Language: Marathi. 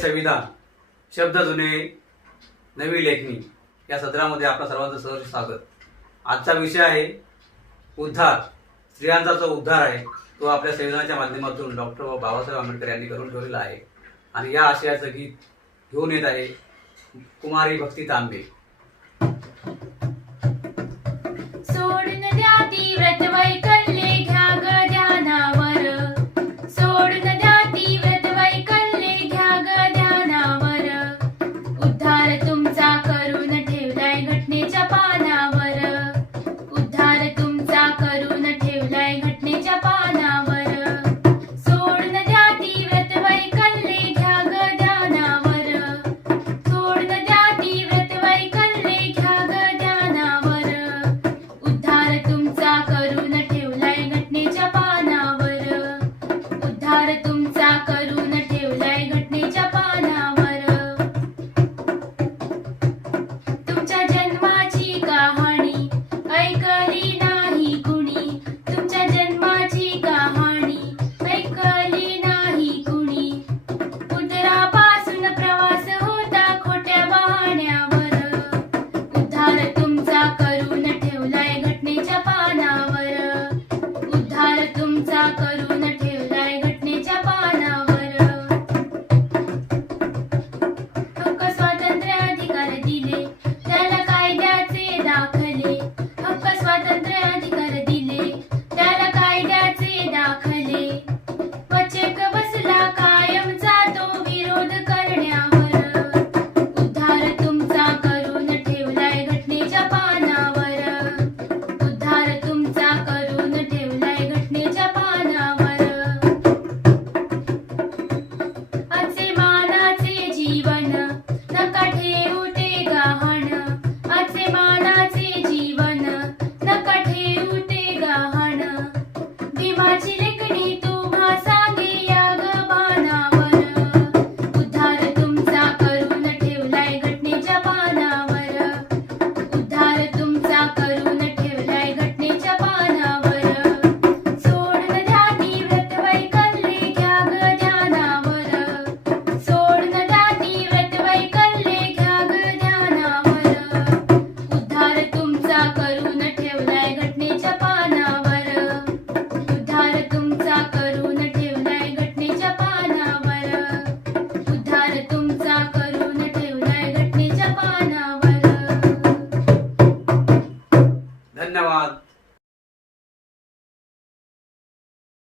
संविधान शब्द जुने नवी लेखणी या सत्रामध्ये आपल्या सर्वांचं सहर्ष स्वागत. आजचा विषय आहे उद्धार. स्त्रियांचा जो उद्धार आहे तो आपल्या संविधानाच्या माध्यमातून डॉक्टर बाबासाहेब आंबेडकर यांनी करून ठेवलेला आहे. आणि या आशयाचं गीत घेऊन येत आहे कुमारी भक्ती तांबे. धन्यवाद.